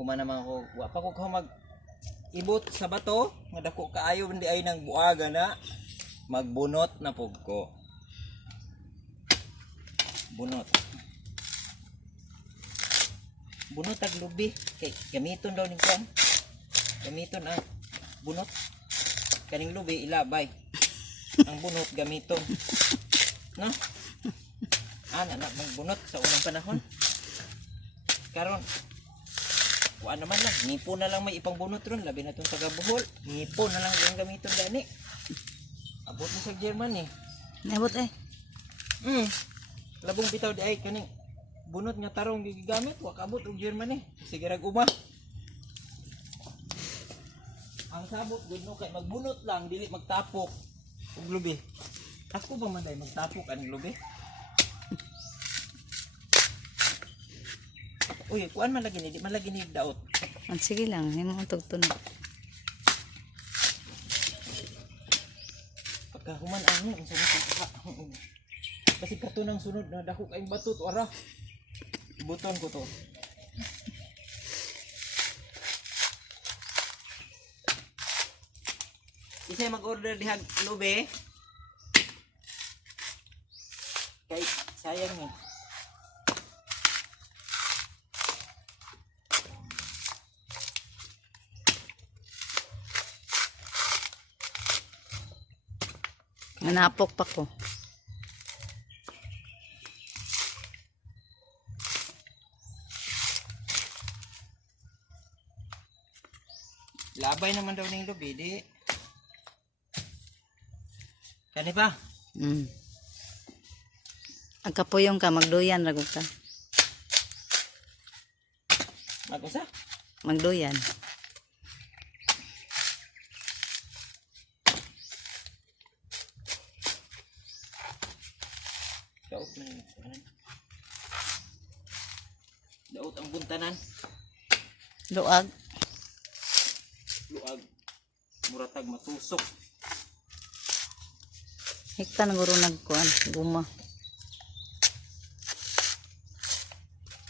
Human naman ako, wa pa ko mag ibot sa bato, nga dako kaayo hindi ay nang buaga na magbunot na pug ko. Bunot. Bunot ag lubi kay gamiton daw ning kwan. Gamiton ang bunot. Kaning lubi ilabay. Ang bunot gamiton. No? Ana na magbunot sa unang panahon. Karon kuan naman lang, ngipon na lang may ipang bunot ron, labi na tong taga Bohol. Ngipon na lang yung gamiton gani. Abot ni sa German eh. Nabot eh. Labong bitaw di ay kaning bunot nga tarong gigamit, wa kabot og German eh. Sige rag uma. Ang sabot gud no kay magbunot lang dili magtapok og lubi. Ako ba man day magtapok aning lubi? Uy, kuan man lagi ni, di man lagi ni daot. Sige lang, himo ang tugtunog. Pagka human ano, ang sunod ka. Kasi kato nang sunod na dako kaing bato to ara. Buton ko to. Isa mag-order dihag lube. Kay sayang ni. Manapok pa ko. Labay naman daw ning lubi di. Kani pa? Ang kapuyong ka, magduyan ragog ka. Magusa? Magduyan. Daot na yun. Daot ang buntanan. Luag. Luag. Muratag matusok. Hikta naguro nagkuan, guma.